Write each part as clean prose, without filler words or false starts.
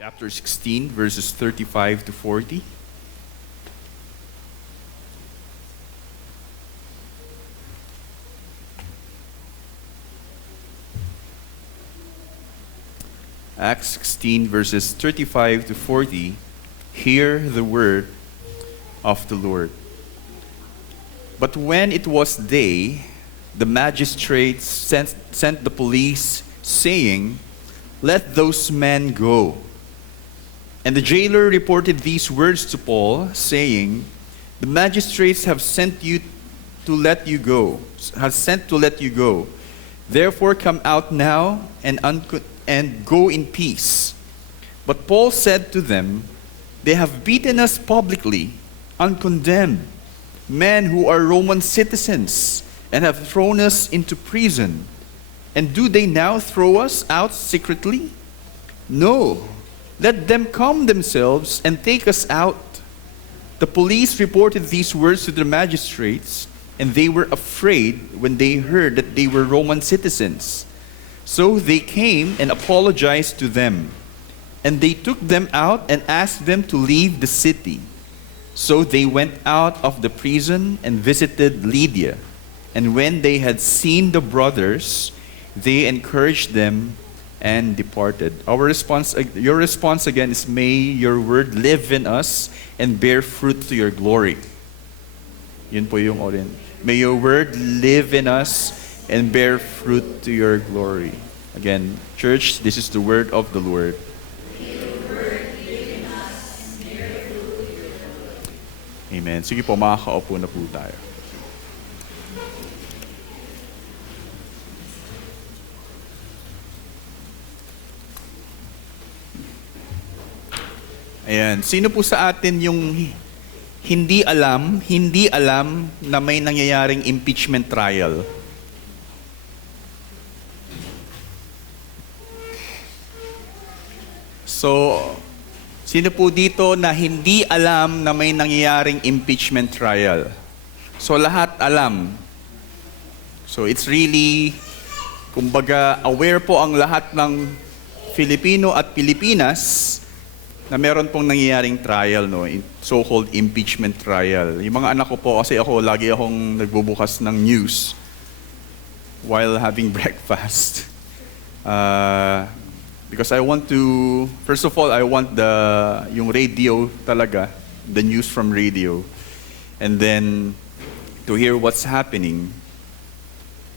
Chapter 16, verses 35 to 40. Acts 16, verses 35 to 40. Hear the word of the Lord. But when it was day, the magistrates sent the police, saying, "Let those men go." And the jailer reported these words to Paul, saying, "The magistrates have sent to let you go. Therefore come out now and go in peace." But Paul said to them, "They have beaten us publicly, uncondemned, men who are Roman citizens, and have thrown us into prison. And do they now throw us out secretly? No. Let them come themselves and take us out." The police reported these words to the magistrates, and they were afraid when they heard that they were Roman citizens. So they came and apologized to them, and they took them out and asked them to leave the city. So they went out of the prison and visited Lydia. And when they had seen the brothers, they encouraged them and departed. Your response again is, "May your word live in us and bear fruit to your glory." Yun po yung orient. May your word live in us and bear fruit to your glory. Again, church, this is the word of the Lord. Amen. Sige po, makakaupo na po tayo. Ayan. Sino po sa atin yung hindi alam na may nangyayaring impeachment trial? So, sino po dito na hindi alam na may nangyayaring impeachment trial? So, lahat alam. So, it's really, kumbaga, aware po ang lahat ng Filipino at Pilipinas na meron pong nangyayaring trial, no, so-called impeachment trial. Yung mga anak ko po, kasi ako, lagi akong nagbubukas ng news while having breakfast. Because I want to, first of all, I want yung radio talaga, the news from radio, and then to hear what's happening.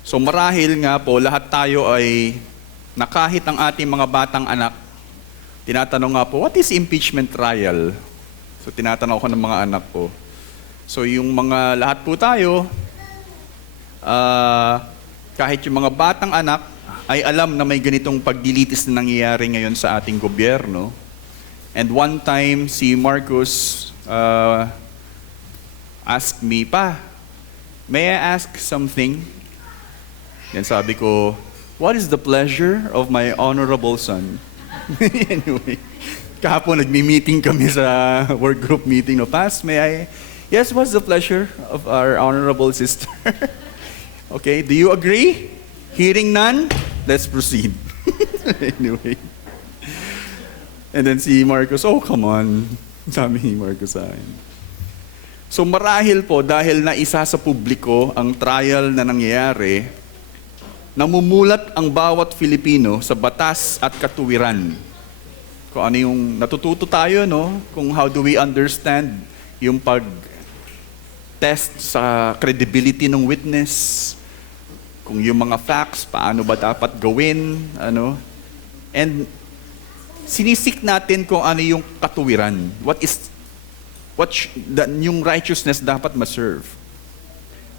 So marahil nga po, lahat tayo ay, na kahit ang ating mga batang anak, tinatanong nga po, what is impeachment trial? So tinatanong ako ng mga anak ko. So yung mga lahat po tayo, kahit yung mga batang anak, ay alam na may ganitong pagdilitis na nangyayari ngayon sa ating gobyerno. And one time, si Marcos asked me, "Pa, may I ask something?" Then sabi ko, "What is the pleasure of my honorable son?" Anyway, kahapon nagmi-meeting kami sa work group meeting. No, "Pas, may I?" "Yes, what's the pleasure of our honorable sister?" Okay, do you agree? Hearing none, let's proceed. Anyway. And then si Marcos, "Oh, come on." Sabi ni Marcos sa akin. So marahil po, dahil na isa sa publiko ang trial na nangyayari, namumulat ang bawat Filipino sa batas at katuwiran. Kung ano yung natututo tayo, no? Kung how do we understand yung pag-test sa credibility ng witness, kung yung mga facts, paano ba dapat gawin, ano? And sinisik natin kung ano yung katuwiran. Yung righteousness dapat ma-serve.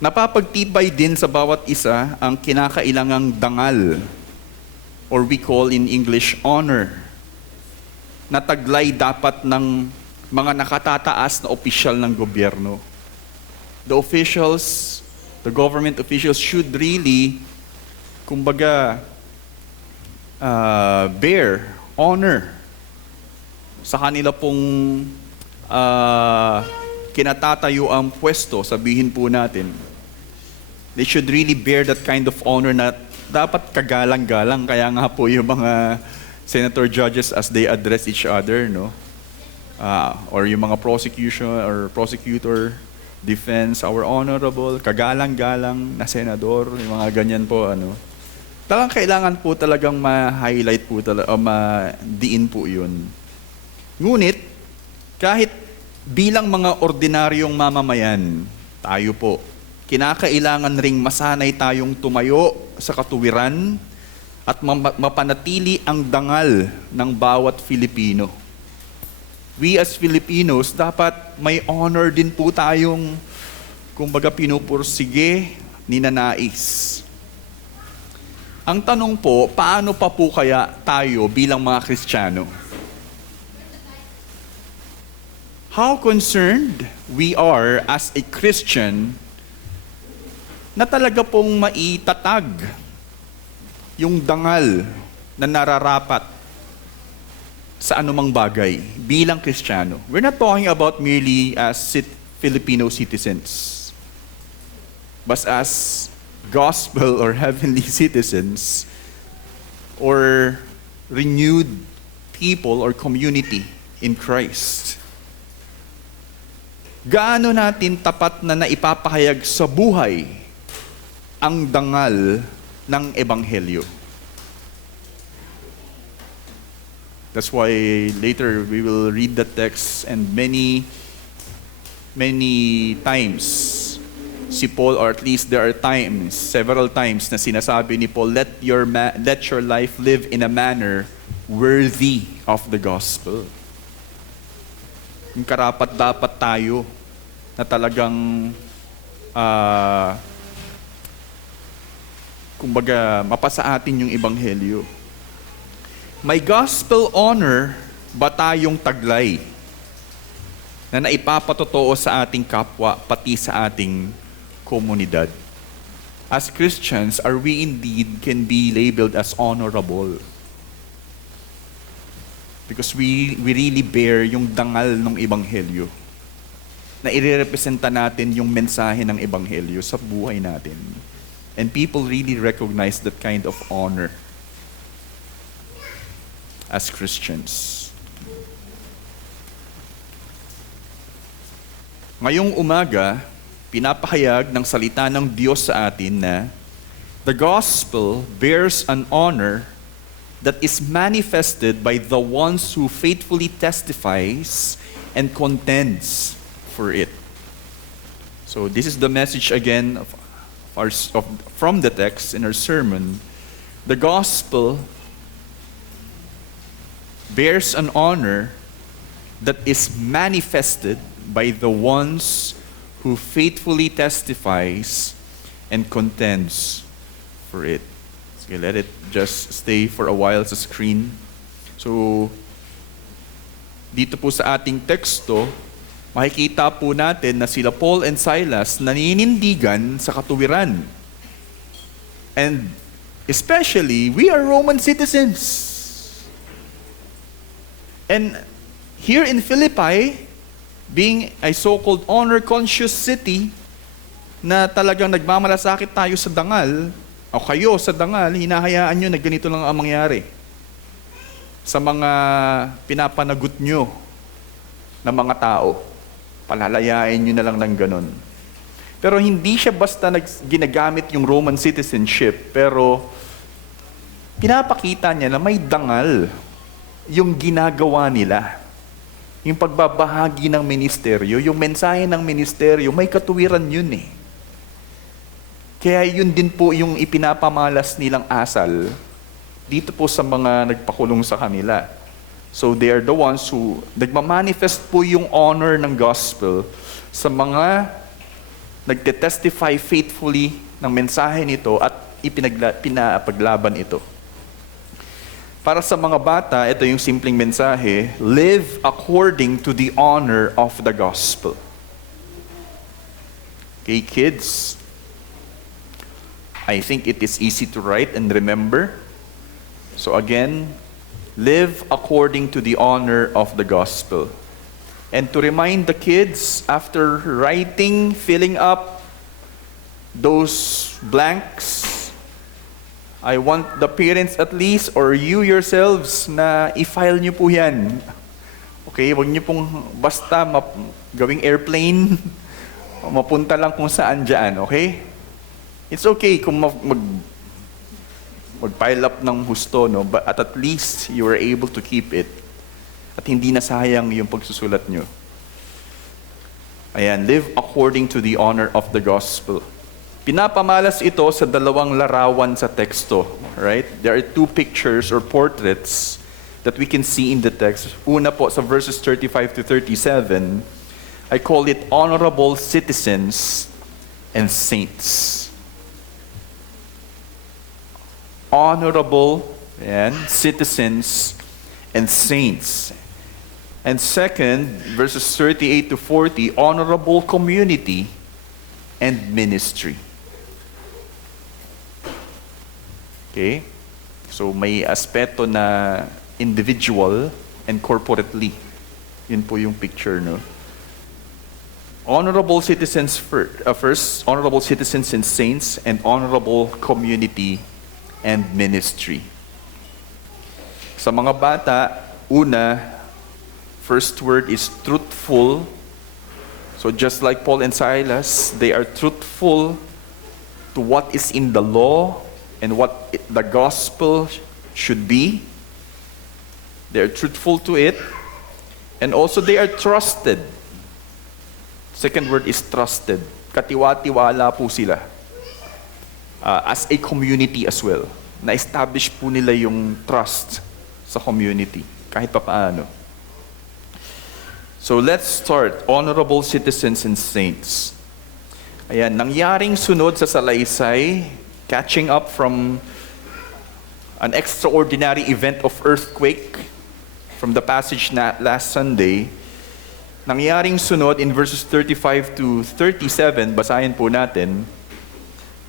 Napapagtibay din sa bawat isa ang kinakailangang dangal, or we call in English honor, na taglay dapat ng mga nakatataas na opisyal ng gobyerno. The officials, the government officials should really, kumbaga, bear honor sa kanila pong kinatatayo ang pwesto, sabihin po natin. They should really bear that kind of honor na dapat kagalang-galang. Kaya nga po yung mga senator judges as they address each other, no? Or yung mga prosecution or prosecutor, defense, our honorable, kagalang-galang na senador, yung mga ganyan po, ano. Talagang kailangan po talagang ma-highlight po talaga, o ma-diin po yun. Ngunit, kahit bilang mga ordinaryong mamamayan, tayo po, kinakailangan ring masanay tayong tumayo sa katuwiran at mapanatili ang dangal ng bawat Filipino. We as Filipinos, dapat may honor din po tayong, kumbaga, pinupursige, ninanais. Ang tanong po, paano pa po kaya tayo bilang mga Kristiyano? How concerned we are as a Christian na talaga pong maitatag yung dangal na nararapat sa anumang bagay bilang Kristiyano. We're not talking about merely as Filipino citizens, but as gospel or heavenly citizens or renewed people or community in Christ. Gaano natin tapat na naipapahayag sa buhay ang dangal ng Ebanghelyo? That's why later we will read the text, and many times si Paul, or at least there are times, several times na sinasabi ni Paul, let your life live in a manner worthy of the gospel. Yung karapat-dapat tayo na talagang kumbaga mapasa atin yung ebanghelyo. May gospel honor ba tayong taglay na naipapatotoo sa ating kapwa pati sa ating komunidad? As Christians, are we indeed can be labeled as honorable? Because we really bear yung dangal ng ebanghelyo. Na irerepresenta natin yung mensahe ng ebanghelyo sa buhay natin. And people really recognize that kind of honor as Christians. Ngayong umaga, pinapahayag ng salita ng Diyos sa atin na the gospel bears an honor that is manifested by the ones who faithfully testifies and contends for it. So this is the message again from the text in our sermon. The gospel bears an honor that is manifested by the ones who faithfully testifies and contends for it. Okay, let it just stay for a while sa screen. So, dito po sa ating teksto, makikita po natin na sila Paul and Silas naninindigan sa katuwiran. And especially, we are Roman citizens. And here in Philippi, being a so-called honor-conscious city, na talagang nagmamalasakit tayo sa dangal, o kayo sa dangal, hinahayaan nyo na ganito lang ang mangyari sa mga pinapanagot nyo ng mga tao. Palalayain nyo na lang ng ganon. Pero hindi siya basta ginagamit yung Roman citizenship, pero pinapakita niya na may dangal yung ginagawa nila. Yung pagbabahagi ng ministeryo, yung mensahe ng ministeryo, may katuwiran yun eh. Kaya yun din po yung ipinapamalas nilang asal dito po sa mga nagpakulong sa kanila. So they are the ones who nagmamanifest po yung honor ng gospel sa mga nagtetestify faithfully ng mensahe nito at pinapaglaban ito. Para sa mga bata, ito yung simpleng mensahe, live according to the honor of the gospel. Okay, kids, I think it is easy to write and remember. So again, live according to the honor of the gospel. And to remind the kids, after writing, filling up those blanks, I want the parents at least or you yourselves na i-file nyo po yan. Okay, huwag nyo pong basta gawing airplane, mapunta lang kung saan dyan, okay? It's okay kung mag-pile up ng husto, no? But at least you are able to keep it. At hindi nasayang yung pagsusulat nyo. Ayan, live according to the honor of the gospel. Pinapamalas ito sa dalawang larawan sa teksto, right? There are two pictures or portraits that we can see in the text. Una po sa verses 35 to 37, I call it honorable citizens and saints. Honorable and citizens and saints. And second, verses 38 to 40, honorable community and ministry. Okay? So may aspeto na individual and corporately. Yun po yung picture, no? Honorable citizens first, honorable citizens and saints, and honorable community and ministry. Sa mga bata, una, first word is truthful. So just like Paul and Silas, they are truthful to what is in the law and what the gospel should be. They are truthful to it. And also they are trusted. Second word is trusted. Katiwa-tiwala po sila. As a community as well. Na-establish po nila yung trust sa community. Kahit pa paano. So let's start. Honorable citizens and saints. Ayan, nangyaring sunod sa salaysay, catching up from an extraordinary event of earthquake from the passage last Sunday. Nangyaring sunod in verses 35 to 37, basahin po natin.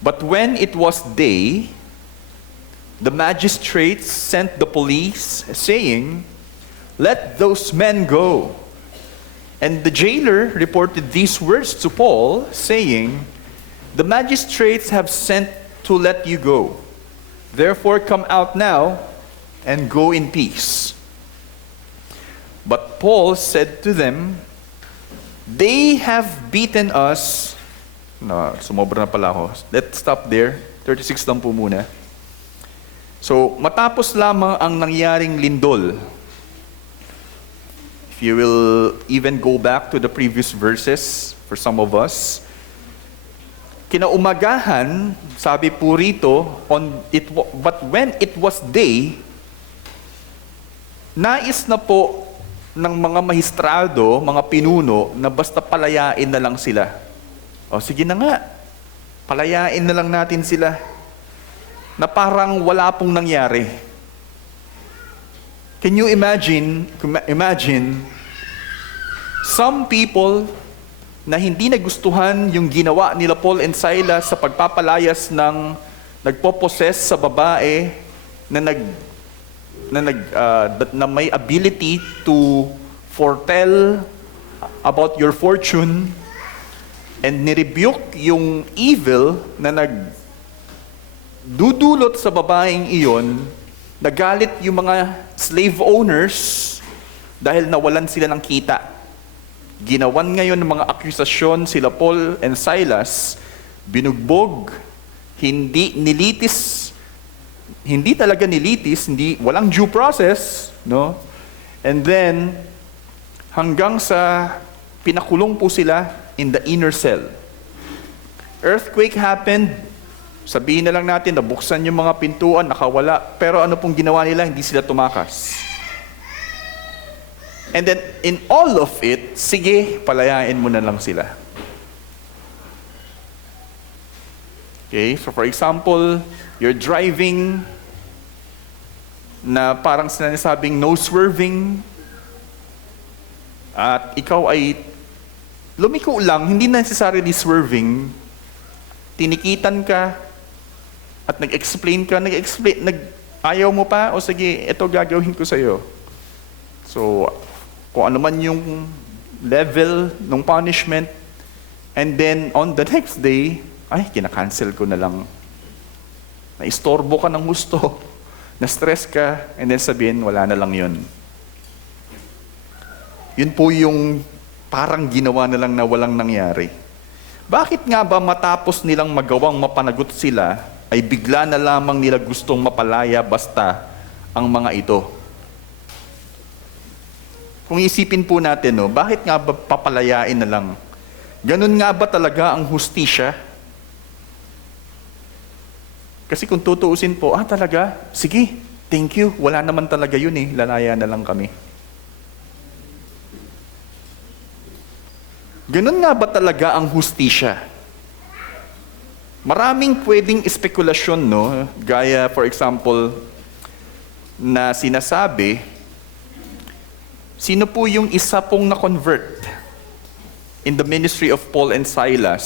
But when it was day, the magistrates sent the police, saying, "Let those men go." And the jailer reported these words to Paul, saying, "The magistrates have sent to let you go. Therefore come out now and go in peace." But Paul said to them, "They have beaten us." No, sumobra na pala ako. Let's stop there. 36 lang po muna. So, matapos lamang ang nangyaring lindol, if you will even go back to the previous verses for some of us, kinaumagahan, sabi po rito, but when it was day, nais na po ng mga mahistrado, mga pinuno, na basta palayain na lang sila. O sige na nga, palayain na lang natin sila. Na parang wala pong nangyari. Can you imagine some people na hindi nagustuhan yung ginawa nila Paul and Silas sa pagpapalayas ng nagpo-possess sa babae na may ability to foretell about your fortune, and nirebuke yung evil na nagdudulot sa babaeng iyon. Nagalit yung mga slave owners dahil nawalan sila ng kita. Ginawan ngayon ng mga akusasyon sila Paul and Silas, binugbog, hindi talaga nilitis, walang due process, no? And then hanggang sa pinakulong po sila in the inner cell. Earthquake happened. Sabihin na lang natin, nabuksan yung mga pintuan, nakawala. Pero ano pong ginawa nila? Hindi sila tumakas. And then, in all of it, sige, palayain mo na lang sila. Okay, so for example, you're driving na parang sinasabing no swerving, at ikaw ay lumiko lang, hindi necessarily swerving, tinikitan ka, at nag-explain, ayaw mo pa, o sige, ito gagawin ko sa'yo. So, kung ano man yung level ng punishment, and then on the next day, ay, kinakancel ko na lang. Na-istorbo ka ng gusto, na-stress ka, and then sabihin, wala na lang yun. Yun po yung parang ginawa na lang na walang nangyari. Bakit nga ba matapos nilang magawang mapanagot sila, ay bigla na lamang nila gustong mapalaya basta ang mga ito? Kung isipin po natin, no, bakit nga ba papalayain na lang? Ganun nga ba talaga ang hustisya? Kasi kung tutuusin po, talaga, sige, thank you, wala naman talaga yun lalaya na lang kami. Ganun nga ba talaga ang hustisya? Maraming pwedeng espekulasyon, no? Gaya, for example, na sinasabi, sino po yung isa pong na-convert in the ministry of Paul and Silas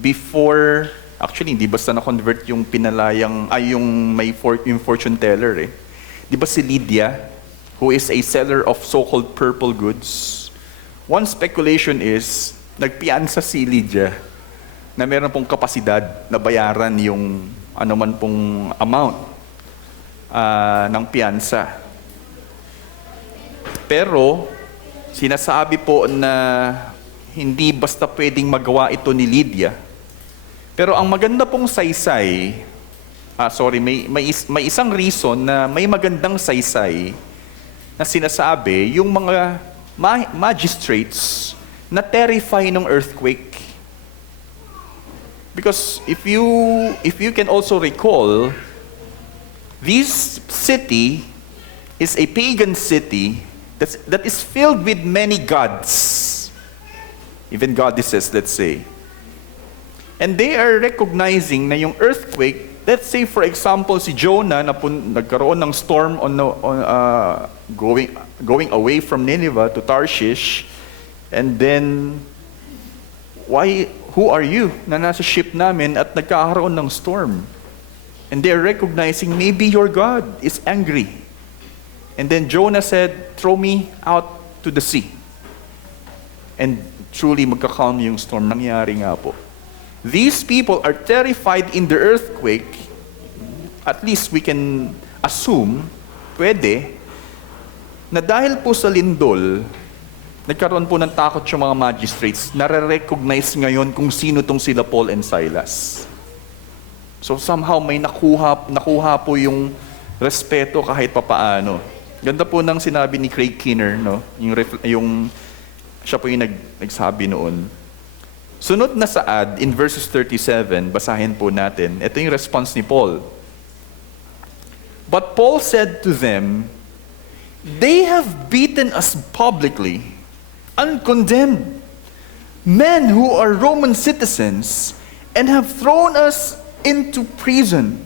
before, actually, hindi basta na-convert yung pinalayang, yung yung fortune teller Di ba si Lydia, who is a seller of so-called purple goods? One speculation is, nagpiansa si Lydia na meron pong kapasidad na bayaran yung anuman pong amount ng piansa. Pero, sinasabi po na hindi basta pwedeng magawa ito ni Lydia. Pero ang maganda pong saysay, may isang reason na may magandang saysay na sinasabi yung mga magistrates na terrify ng earthquake. Because if you can also recall, this city is a pagan city that is filled with many gods, even goddesses, let's say. And they are recognizing na yung earthquake, let's say for example si Jonah na nagkaroon ng storm going away from Nineveh to Tarshish, and then who are you na nasa ship namin at nagkakaroon ng storm? And they're recognizing maybe your God is angry. And then Jonah said, throw me out to the sea. And truly magka-calm yung storm. Nangyari nga po. These people are terrified in the earthquake. At least we can assume, pwede, na dahil po sa lindol, nagkaroon po ng takot yung mga magistrates, nare-recognize ngayon kung sino tong sila Paul and Silas. So somehow may nakuha po yung respeto kahit papaano. Ganda po ng sinabi ni Craig Keener, no? Siya po yung nagsabi noon. Sunod na saad, in verses 37, basahin po natin. Ito yung response ni Paul. But Paul said to them, they have beaten us publicly, uncondemned, men who are Roman citizens, and have thrown us into prison.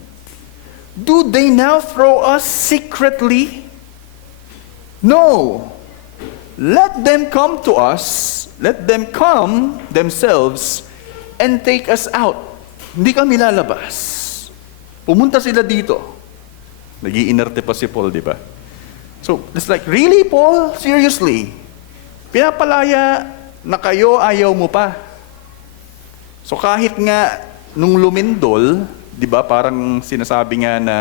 Do they now throw us secretly? No. Let them come to us, let them come themselves, and take us out. Hindi kami lalabas. Pumunta sila dito. Nag-iinerte pa si Paul, di ba? So, it's like, really, Paul? Seriously? Pinapalaya na kayo, ayaw mo pa. So kahit nga nung lumindol, di ba, parang sinasabi nga na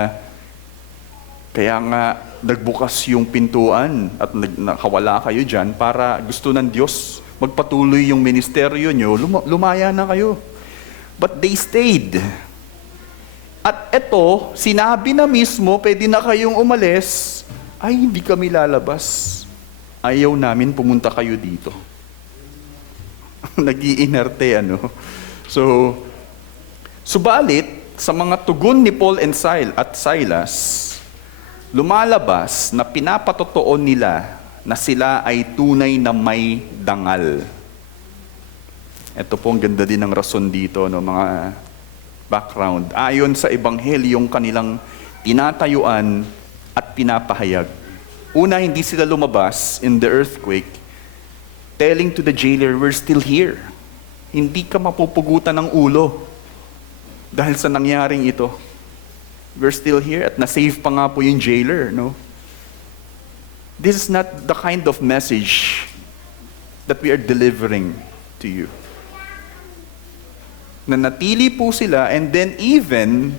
kaya nga nagbukas yung pintuan at nakawala kayo dyan para gusto ng Diyos magpatuloy yung ministeryo nyo, lumaya na kayo. But they stayed. At eto, sinabi na mismo, pwede na kayong umalis, ay hindi kami lalabas. Ayaw namin pumunta kayo dito. Nag-iinerte, So, subalit, sa mga tugon ni Paul and Silas, lumalabas na pinapatotoo nila na sila ay tunay na may dangal. Ito po ang ganda din ng rason dito, mga background. Ayon sa Ebanghelyong kanilang tinatayuan at pinapahayag. Una, hindi sila lumabas in the earthquake, telling to the jailer, we're still here. Hindi ka mapupugutan ng ulo dahil sa nangyaring ito. We're still here at na-save pa nga po yung jailer, no? This is not the kind of message that we are delivering to you. Nanatili po sila, and then even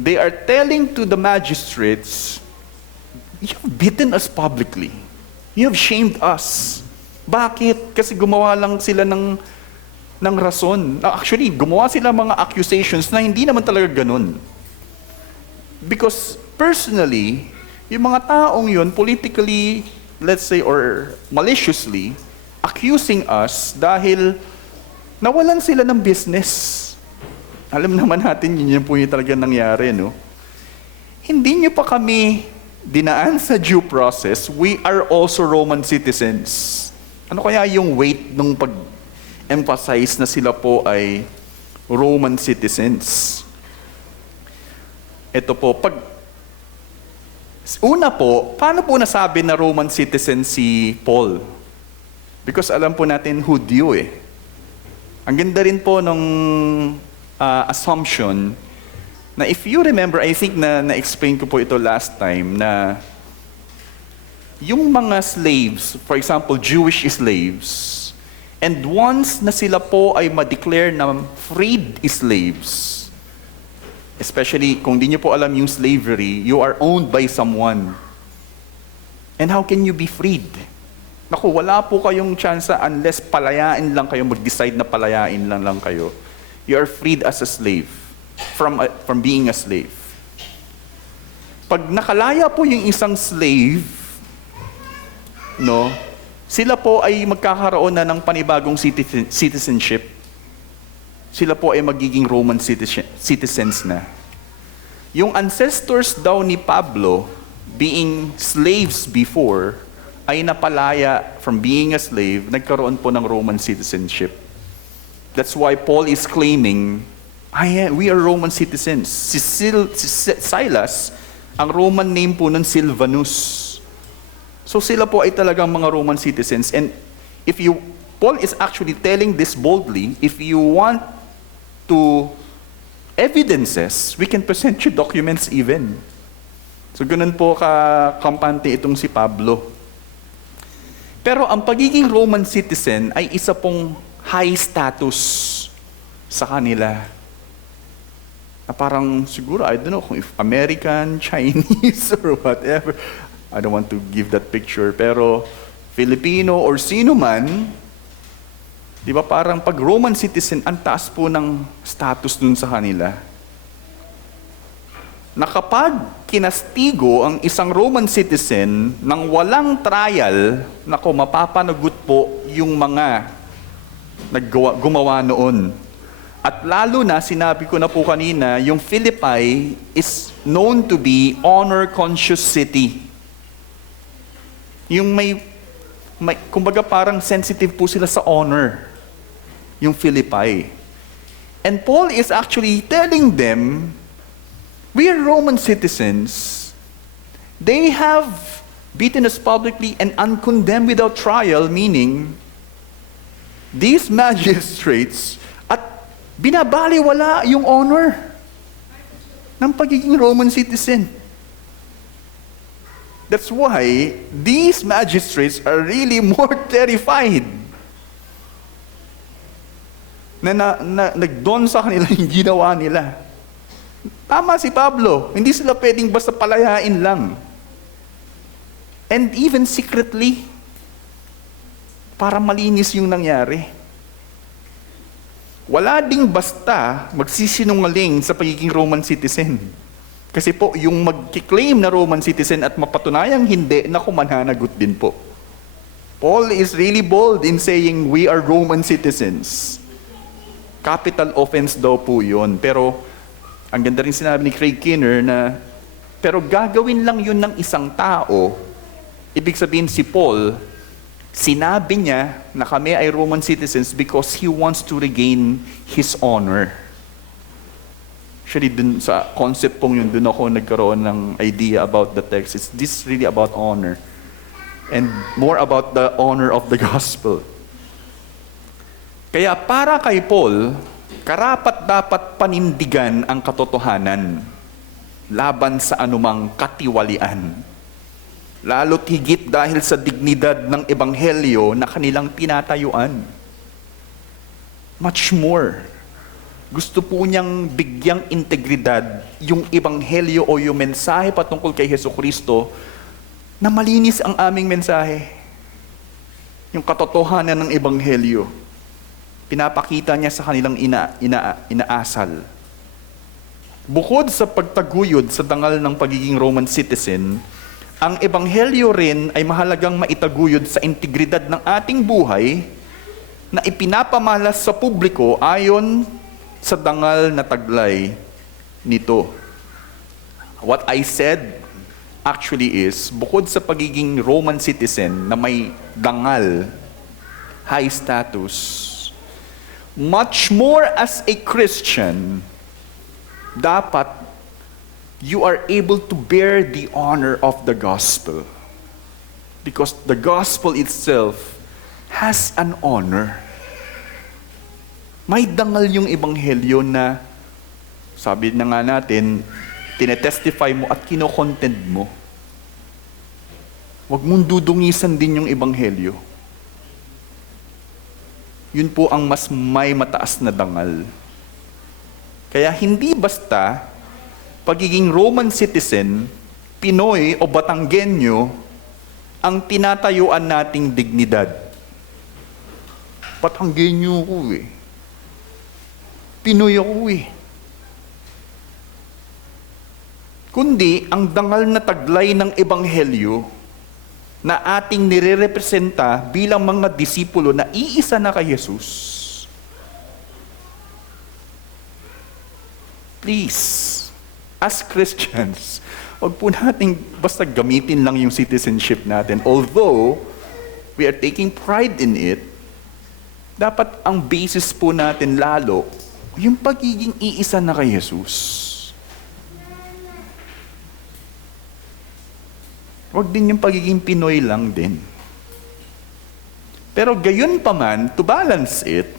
they are telling to the magistrates, "You have beaten us publicly. You have shamed us." Bakit? Kasi gumawa lang sila ng rason. Actually, gumawa sila mga accusations na hindi naman talaga ganun. Because personally, yung mga taong yun, politically, let's say, or maliciously, accusing us dahil nawalan sila ng business. Alam naman natin, yun po yung talaga nangyari, no? Hindi nyo pa kami dinaan sa due process, we are also Roman citizens. Ano kaya yung weight nung pag-emphasize na sila po ay Roman citizens? Ito po, una po, paano po nasabi na Roman citizen si Paul? Because alam po natin, Hudyo eh. Ang ganda rin po nung assumption na if you remember, I think na-explain ko po ito last time, na yung mga slaves, for example, Jewish slaves, and once na sila po ay ma-declare na freed slaves, especially kung di nyo po alam yung slavery, you are owned by someone. And how can you be freed? Naku, wala po kayong chance unless palayain lang kayo, mag-decide na palayain lang kayo. You are freed as a slave from being a slave. Pag nakalaya po yung isang slave, no, sila po ay magkakaroon na ng panibagong citizenship. Sila po ay magiging Roman citizens na. Yung ancestors daw ni Pablo, being slaves before, ay napalaya from being a slave, nagkaroon po ng Roman citizenship. That's why Paul is claiming, we are Roman citizens. Si Silas, ang Roman name po nun Silvanus. So sila po ay talagang mga Roman citizens. And Paul is actually telling this boldly, if you want to evidences, we can present you documents even. So ganun po kampante itong si Pablo. Pero ang pagiging Roman citizen ay isa pong high status sa kanila. Na parang siguro, I don't know kung if American, Chinese, or whatever. I don't want to give that picture. Pero Filipino or sino man, di ba parang pag Roman citizen, ang taas po ng status dun sa kanila. Na kapag kinastigo ang isang Roman citizen ng walang trial, nako, mapapanagot po yung mga gumawa noon. At lalo na, sinabi ko na po kanina, yung Philippi is known to be honor-conscious city. Yung kumbaga parang sensitive po sila sa honor, yung Philippi. And Paul is actually telling them, we are Roman citizens. They have beaten us publicly and uncondemned without trial, meaning, these magistrates at binabaliwala yung honor ng pagiging Roman citizen. That's why these magistrates are really more terrified na nagdon sa kanila yung ginawa nila. Tama si Pablo, hindi sila pwedeng basta palayain lang. And even secretly, para malinis yung nangyari. Wala ding basta magsisinungaling sa pagiging Roman citizen. Kasi po, yung mag-claim na Roman citizen at mapatunayang hindi, naku, mananagot din po. Paul is really bold in saying, we are Roman citizens. Capital offense daw po yun. Pero, ang ganda rin sinabi ni Craig Kinner na, pero gagawin lang yun ng isang tao. Ibig sabihin si Paul, sinabi niya na kami ay Roman citizens because he wants to regain his honor. Actually, dun sa concept pong yun, dun ako nagkaroon ng idea about the text. It's this really about honor. And more about the honor of the gospel. Kaya para kay Paul, karapat dapat panindigan ang katotohanan laban sa anumang katiwalian. Lalo't higit dahil sa dignidad ng ebanghelyo na kanilang tinatayuan. Much more. Gusto po niyang bigyang integridad yung ebanghelyo o yung mensahe patungkol kay Hesukristo na malinis ang aming mensahe. Yung katotohanan ng ebanghelyo. Pinapakita niya sa kanilang inaasal. Bukod sa pagtaguyod sa dangal ng pagiging Roman citizen, ang ebanghelyo rin ay mahalagang maitaguyod sa integridad ng ating buhay na ipinapamalas sa publiko ayon sa dangal na taglay nito. What I said actually is, bukod sa pagiging Roman citizen na may dangal, high status, much more as a Christian, dapat you are able to bear the honor of the gospel. Because the gospel itself has an honor. May dangal yung ebanghelyo na, sabi na nga natin, tinetestify mo at kinokontent mo. Huwag mong dudungisan din yung ebanghelyo. Yun po ang mas may mataas na dangal. Kaya hindi basta pagiging Roman citizen, Pinoy o Batanggenyo ang tinatayuan nating dignidad. Batanggenyo ko eh. Pinoy ako eh. Kundi ang dangal na taglay ng ebanghelyo na ating nirerepresenta bilang mga disipulo na iisa na kay Jesus. Please, as Christians, wag po nating basta gamitin lang yung citizenship natin. Although we are taking pride in it, dapat ang basis po natin lalo yung pagiging iisa na kay Jesus. Wag din yung pagiging Pinoy lang din. Pero gayon pa man, to balance it,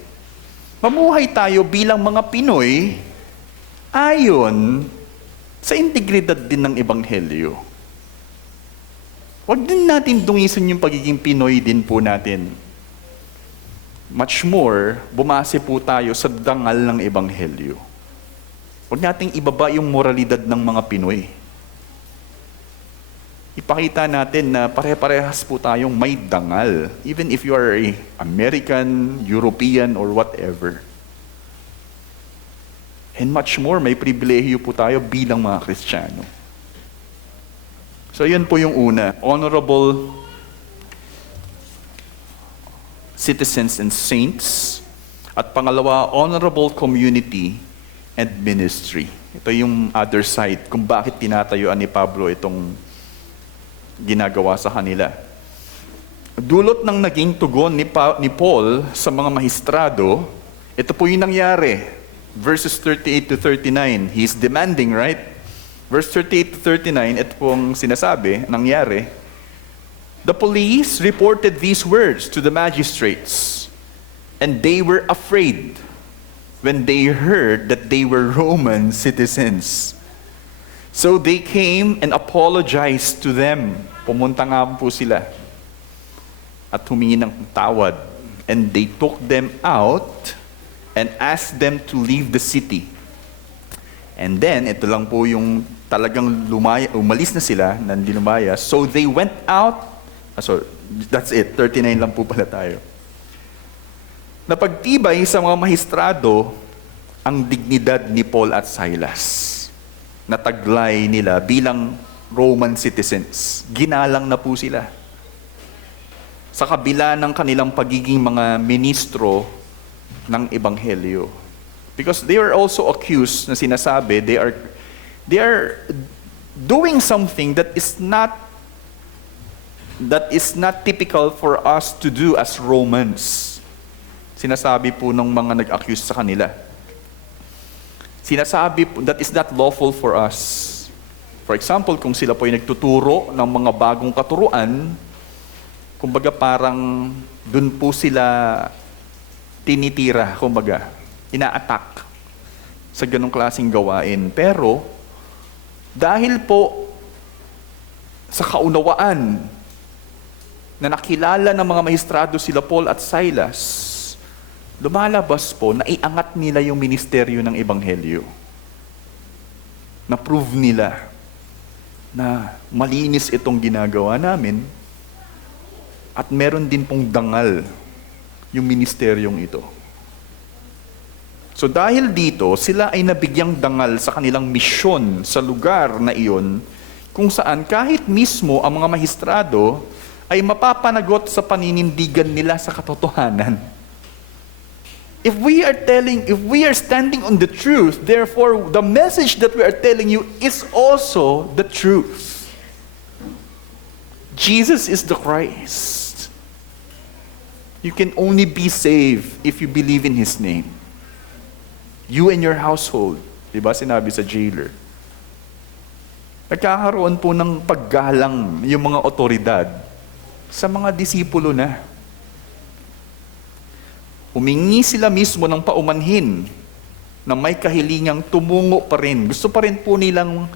mamuhay tayo bilang mga Pinoy ayon sa integridad din ng ebanghelyo. Wag din natin dungisan yung pagiging Pinoy din po natin. Much more, bumase po tayo sa dangal ng ebanghelyo. Huwag nating ibaba yung moralidad ng mga Pinoy. Ipakita natin na pare-parehas po tayong may dangal, even if you are American, European, or whatever. And much more, may pribilehiyo po tayo bilang mga Kristiyano. So yun po yung una, honorable citizens and saints. At pangalawa, honorable community and ministry. Ito yung other side kung bakit tinatayuan ni Pablo itong ginagawa sa kanila. Dulot ng naging tugon ni Paul sa mga mahistrado, ito po yung nangyari. Verses 38 to 39, he's demanding, right? Verse 38 to 39, ito pong sinasabi, nangyari. The police reported these words to the magistrates, and they were afraid when they heard that they were Roman citizens. So they came and apologized to them. Pumunta nga po sila at humingi ng tawad. And they took them out and asked them to leave the city. And then, ito lang po yung talagang umalis na sila, nang lumaya. So they went out. So that's it, 39 lang po pala tayo. Napagtibay sa mga mahistrado ang dignidad ni Paul at Silas. Nataglay nila bilang Roman citizens. Ginalang na po sila. Sa kabila ng kanilang pagiging mga ministro ng ebanghelyo. Because they are also accused na sinasabi, they are doing something that is not typical for us to do as Romans. Sinasabi po ng mga nag-accuse sa kanila. Sinasabi po that is not lawful for us. For example, kung sila po ay nagtuturo ng mga bagong katuruan, kumbaga parang dun po sila tinitira, kumbaga, ina-attack sa ganong klaseng gawain. Pero, dahil po sa kaunawaan na nakilala ng mga mahistrado sila Paul at Silas, lumalabas po na iangat nila yung ministeryo ng Ebanghelyo. Na-prove nila na malinis itong ginagawa namin at meron din pong dangal yung ministeryong ito. So dahil dito, sila ay nabigyang dangal sa kanilang misyon sa lugar na iyon, kung saan kahit mismo ang mga mahistrado ay mapapanagot sa paninindigan nila sa katotohanan. If we are standing on the truth, therefore the message that we are telling you is also the truth. Jesus is the Christ. You can only be saved if you believe in His name. You and your household. Diba sinabi sa jailer? Nagkakaroon po ng paggalang yung mga otoridad sa mga disipulo na. Humingi sila mismo ng paumanhin na may kahilingang tumungo pa rin. Gusto pa rin po nilang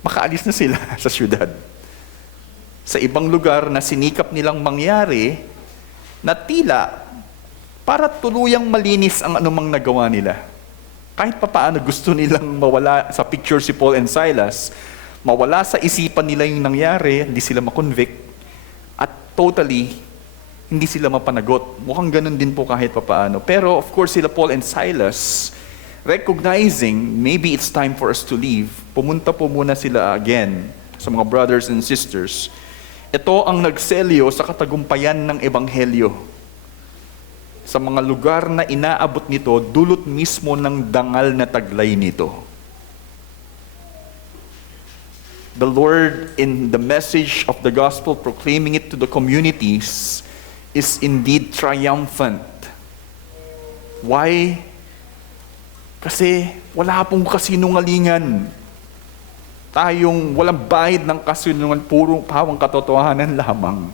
makaalis na sila sa syudad. Sa ibang lugar na sinikap nilang mangyari, na tila para tuluyang malinis ang anumang nagawa nila. Kahit papaano gusto nilang mawala sa picture si Paul and Silas, mawala sa isipan nila yung nangyari, hindi sila makonvict, at totally, hindi sila mapanagot. Mukhang ganun din po kahit papaano. Pero of course sila Paul and Silas, recognizing maybe it's time for us to leave, pumunta po muna sila again sa mga brothers and sisters. Ito ang nagselyo sa katagumpayan ng Ebanghelyo. Sa mga lugar na inaabot nito, dulot mismo ng dangal na taglay nito. The Lord, in the message of the gospel, proclaiming it to the communities, is indeed triumphant. Why? Kasi wala pong kasinungalingan. Tayong walang bahid ng kasinungalingan, puro pawang katotohanan lamang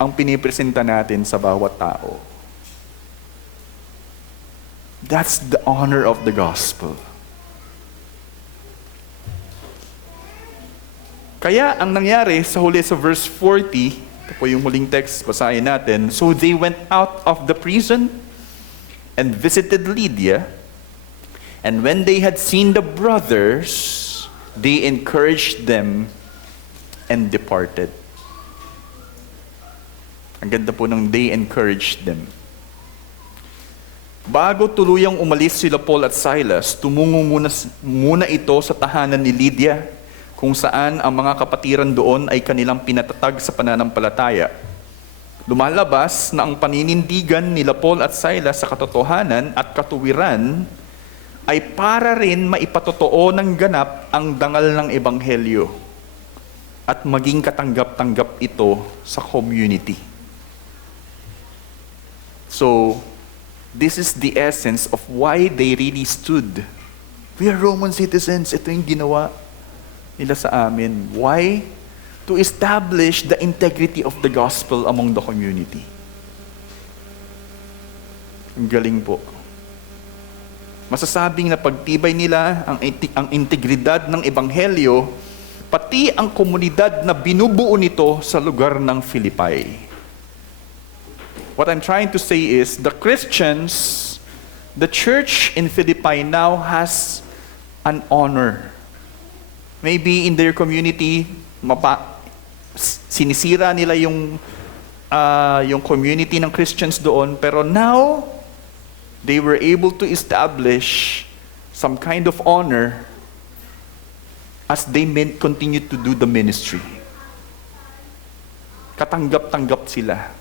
ang pinipresenta natin sa bawat tao. That's the honor of the gospel. Kaya ang nangyari sa huli sa verse 40, ito po yung huling text, basahin natin. So they went out of the prison and visited Lydia, and when they had seen the brothers, they encouraged them and departed. Ang ganda po ng they encouraged them. Bago tuluyang umalis sila Paul at Silas, tumungo muna ito sa tahanan ni Lydia, kung saan ang mga kapatiran doon ay kanilang pinatatag sa pananampalataya. Lumalabas na ang paninindigan nila Paul at Silas sa katotohanan at katuwiran ay para rin maipatotoo ng ganap ang dangal ng Ebanghelyo at maging katanggap-tanggap ito sa community. So, this is the essence of why they really stood. We are Roman citizens. Ito yung ginawa nila sa amin. Why? To establish the integrity of the gospel among the community. Ang galing po. Masasabing na pagtibay nila ang integridad ng Ebanghelyo, pati ang komunidad na binubuo nito sa lugar ng Philippi. What I'm trying to say is, the Christians, the church in Philippi now has an honor. Maybe in their community, sinisira nila yung community ng Christians doon, pero now, they were able to establish some kind of honor as they continue to do the ministry. Katanggap-tanggap sila.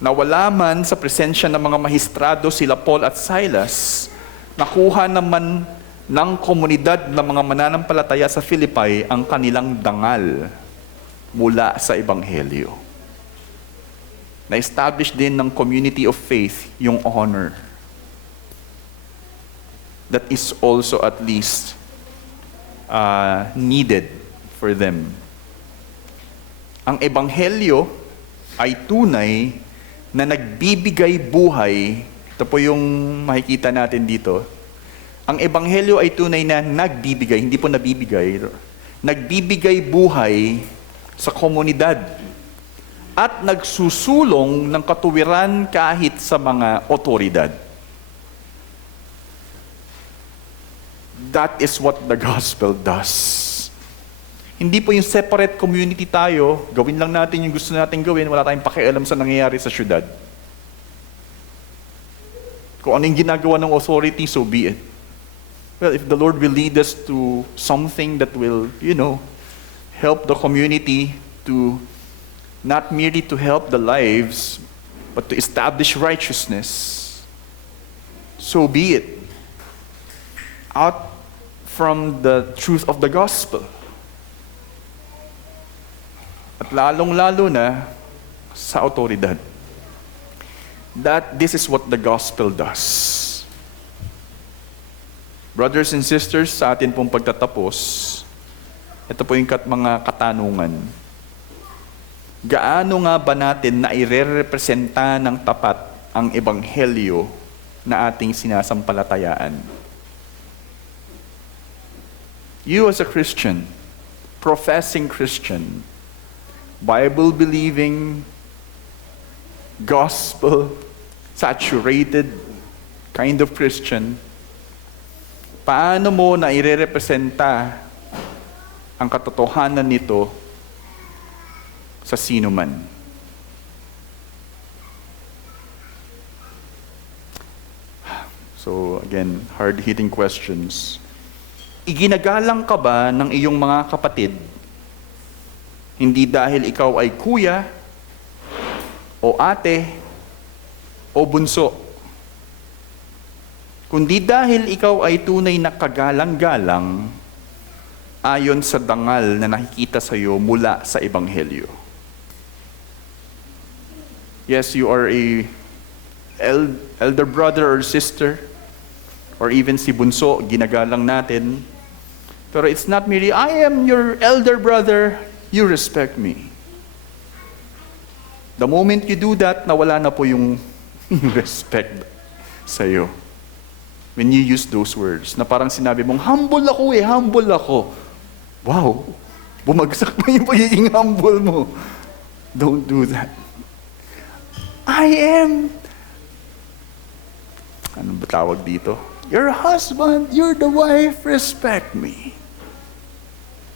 Nawala man sa presensya ng mga mahistrado sila Paul at Silas, nakuha naman ng komunidad ng mga mananampalataya sa Philippi ang kanilang dangal mula sa Ebanghelyo. Na-establish din ng community of faith yung honor. That is also at least needed for them. Ang Ebanghelyo ay tunay na nagbibigay buhay. Ito po yung makikita natin dito. Ang Ebanghelyo ay tunay na nagbibigay, hindi po nabibigay. Nagbibigay buhay sa komunidad. at nagsusulong ng katuwiran kahit sa mga otoridad. That is what the gospel does. Hindi po yung separate community tayo, gawin lang natin yung gusto natin gawin, wala tayong pakialam sa nangyayari sa syudad. Kung ano yung ginagawa ng authority, so be it. Well, if the Lord will lead us to something that will, help the community to, not merely to help the lives, but to establish righteousness, so be it. Out from the truth of the gospel. At lalong-lalo na sa autoridad. This is what the gospel does. Brothers and sisters, sa atin pong pagtatapos, ito po yung mga katanungan. Gaano nga ba natin na irerepresenta ng tapat ang ebanghelyo na ating sinasampalatayaan? You as a Christian, professing Christian, Bible-believing, gospel-saturated kind of Christian, paano mo na irerepresenta ang katotohanan nito sa sino man? So again, hard-hitting questions. Iginagalang ka ba ng iyong mga kapatid hindi dahil ikaw ay kuya, o ate, o bunso, kundi dahil ikaw ay tunay na kagalang-galang ayon sa dangal na nakikita sa iyo mula sa Ebanghelyo. Yes, you are a elder brother or sister, or even si bunso, ginagalang natin. Pero it's not merely, I am your elder brother, you respect me. The moment you do that, nawala na po yung respect sa'yo. When you use those words, na parang sinabi mong, humble ako. Wow, bumagsak mo yung pagiging humble mo. Don't do that. Anong ba tawag dito? Your husband, you're the wife, respect me.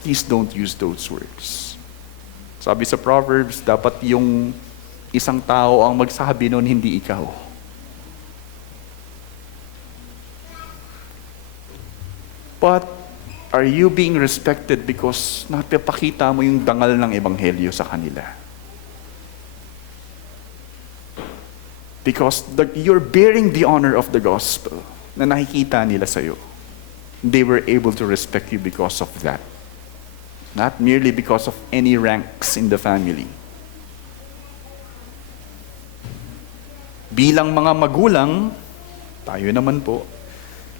Please don't use those words. Sabi sa Proverbs, dapat yung isang tao ang magsabi nun, hindi ikaw. But are you being respected because napapakita mo yung dangal ng Ebanghelyo sa kanila? Because you're bearing the honor of the gospel na nakikita nila sa'yo. They were able to respect you because of that. Not merely because of any ranks in the family. Bilang mga magulang, tayo naman po,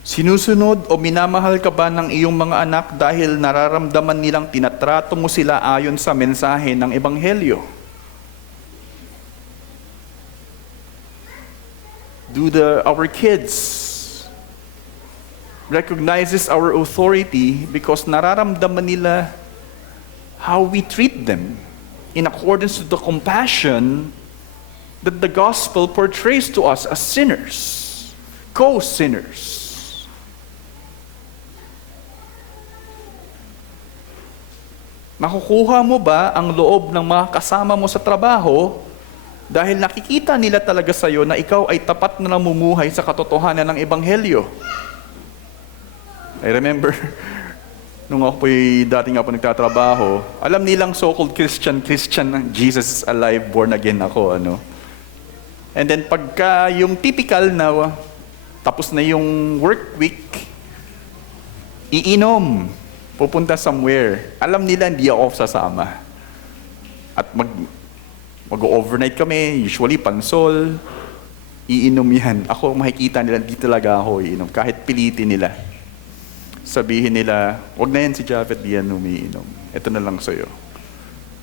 sinusunod o minamahal ka ba ng iyong mga anak dahil nararamdaman nilang tinatrato mo sila ayon sa mensahe ng Ebanghelyo? Our kids recognizes our authority because nararamdaman nila how we treat them in accordance to the compassion that the gospel portrays to us as sinners, co-sinners. Nakukuha mo ba ang loob ng mga kasama mo sa trabaho dahil nakikita nila talaga sa iyo na ikaw ay tapat na namumuhay sa katotohanan ng Ebanghelyo? I remember, nung ako dating ako nagtatrabaho, alam nilang so-called Christian, Jesus is alive, born again ako, And then pagka yung typical na tapos na yung work week, iinom, pupunta somewhere. Alam nila hindi ako sasama. At mag-overnight kami, usually pansol, iinom yan. Ako makikita nila, di talaga ako iinom, kahit pilitin nila. Sabihin nila, wag na yan si Japhet, di yan umiinom. Ito na lang sa'yo.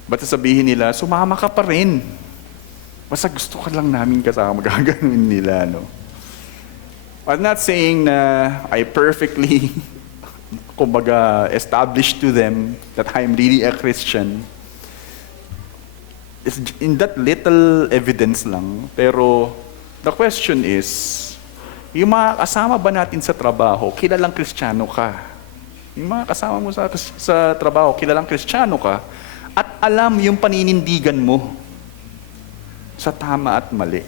Ba't sabihin nila, sumama ka pa rin. Basta gusto ka lang namin kasama, gagawin nila, I'm not saying na I perfectly, established to them that I'm really a Christian. in that little evidence lang. Pero the question is, yung mga kasama ba natin sa trabaho, kilalang Kristiyano ka? Yung mga kasama mo sa trabaho, kilalang Kristiyano ka? At alam yung paninindigan mo sa tama at mali.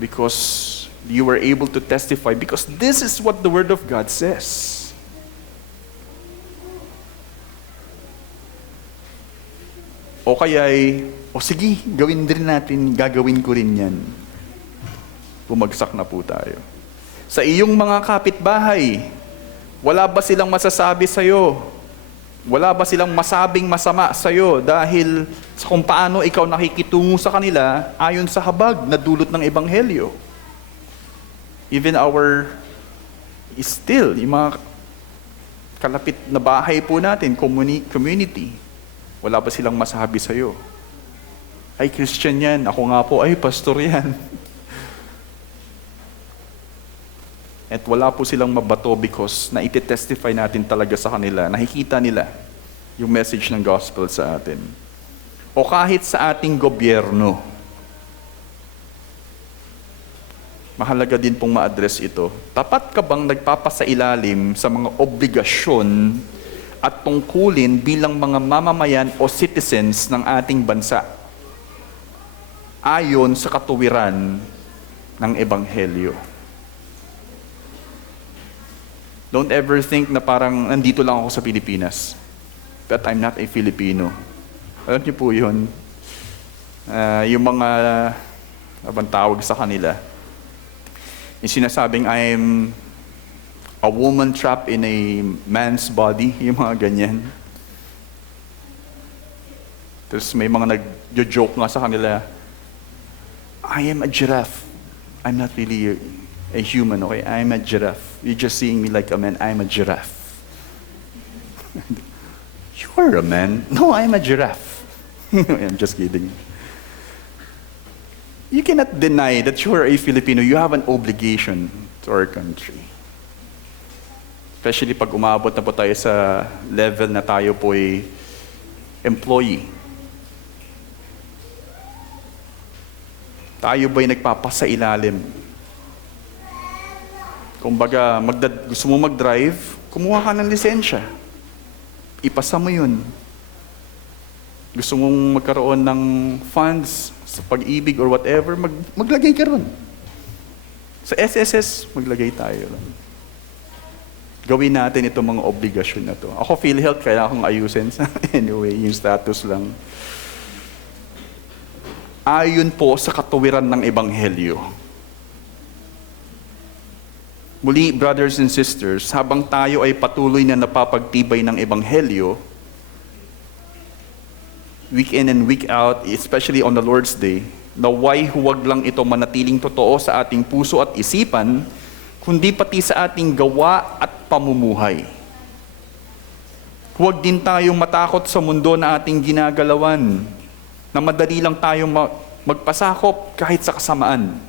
Because you were able to testify. Because this is what the Word of God says. O kaya'y, sige, gawin din natin, gagawin ko rin yan. Bumagsak na po tayo. Sa iyong mga kapitbahay, wala ba silang masasabi sa'yo? Wala ba silang masabing masama sa'yo dahil sa kung paano ikaw nakikitungo sa kanila ayon sa habag na dulot ng Ebanghelyo? Even yung mga kalapit na bahay po natin, community, wala ba silang masabi sa'yo? Ay, Christian yan. Ako nga po, ay, pastor yan. At wala po silang mabato because na iti-testify natin talaga sa kanila. Nakikita nila yung message ng gospel sa atin. O kahit sa ating gobyerno. Mahalaga din pong ma-address ito. Tapat ka bang nagpapasailalim sa mga obligasyon at tungkulin bilang mga mamamayan o citizens ng ating bansa ayon sa katuwiran ng Ebanghelyo? Don't ever think na parang nandito lang ako sa Pilipinas, but I'm not a Filipino. Alam niyo po yun? Yung mga abang tawag sa kanila, yung sinasabing I'm a woman trapped in a man's body, yung mga ganyan. Tapos may mga nag-joke nga sa kanila, I am a giraffe. I'm not really a human, okay? I'm a giraffe. You're just seeing me like a man. I'm a giraffe. You are a man. No, I'm a giraffe. I'm just kidding. You cannot deny that you are a Filipino. You have an obligation to our country. Especially pag umabot na po tayo sa level na tayo po ay employee. Tayo ba'y nagpapasailalim? Kumbaga, gusto mo mag-drive, kumuha ka ng lisensya. Ipasa mo yun. Gusto mong magkaroon ng funds sa pag-ibig or whatever, maglagay ka ron. Sa SSS, maglagay tayo ron. Gawin natin itong mga obligasyon na to. Ako, PhilHealth, kaya akong ayusin. Anyway, yung status lang. Ayon po sa katuwiran ng Ebanghelyo. Muli, brothers and sisters, habang tayo ay patuloy na napapagtibay ng Ebanghelyo, week in and week out, especially on the Lord's Day, naway huwag lang ito manatiling totoo sa ating puso at isipan, kundi pati sa ating gawa at pamumuhay. Huwag din tayong matakot sa mundo na ating ginagalawan, na madali lang tayong magpasakop kahit sa kasamaan.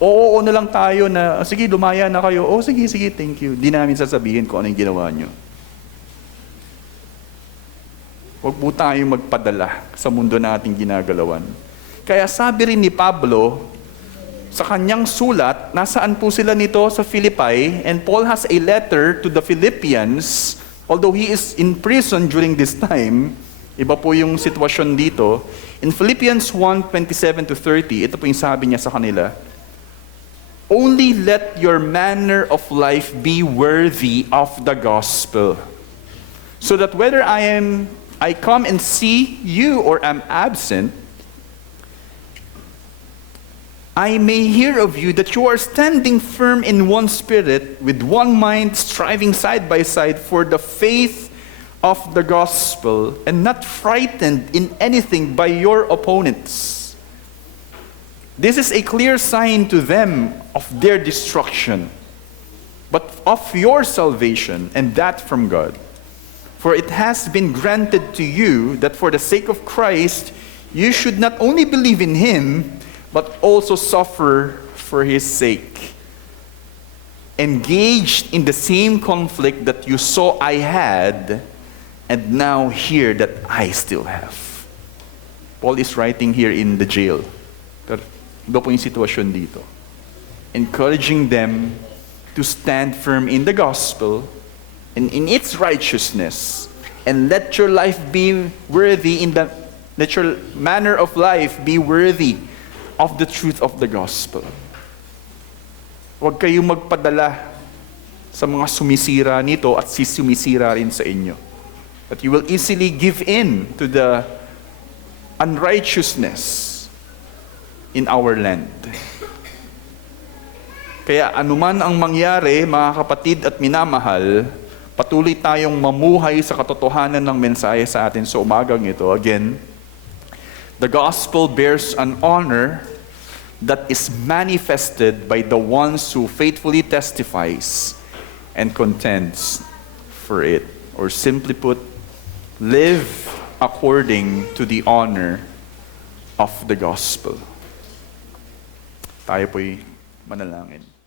Oo na lang tayo na, sige, lumaya na kayo. Sige, thank you. Di namin sasabihin kung ano yung ginawa nyo. Huwag po tayong magpadala sa mundo na ating ginagalawan. Kaya sabi rin ni Pablo, sa kanyang sulat, nasaan po sila nito sa Philippi, and Paul has a letter to the Philippians, although he is in prison during this time, iba po yung sitwasyon dito. In Philippians 1:27-30, ito po yung sabi niya sa kanila, only let your manner of life be worthy of the gospel, so that whether I come and see you or am absent, I may hear of you that you are standing firm in one spirit, with one mind, striving side by side for the faith of the gospel, and not frightened in anything by your opponents. This is a clear sign to them of their destruction, but of your salvation, and that from God. For it has been granted to you that for the sake of Christ, you should not only believe in Him, but also suffer for His sake. Engaged in the same conflict that you saw I had, and now hear that I still have. Paul is writing here in the jail. Pero iba po yung sitwasyon dito. Encouraging them to stand firm in the gospel and in its righteousness, and let your life be worthy let your manner of life be worthy of the truth of the gospel. Huwag kayong magpadala sa mga sumisira nito at sumisira rin sa inyo. That you will easily give in to the unrighteousness in our land. Kaya anuman ang mangyari, mga kapatid at minamahal, patuloy tayong mamuhay sa katotohanan ng mensahe sa atin sa umagang ito. Again, the gospel bears an honor that is manifested by the ones who faithfully testifies and contends for it. Or simply put, live according to the honor of the gospel. Tayo po'y manalangin.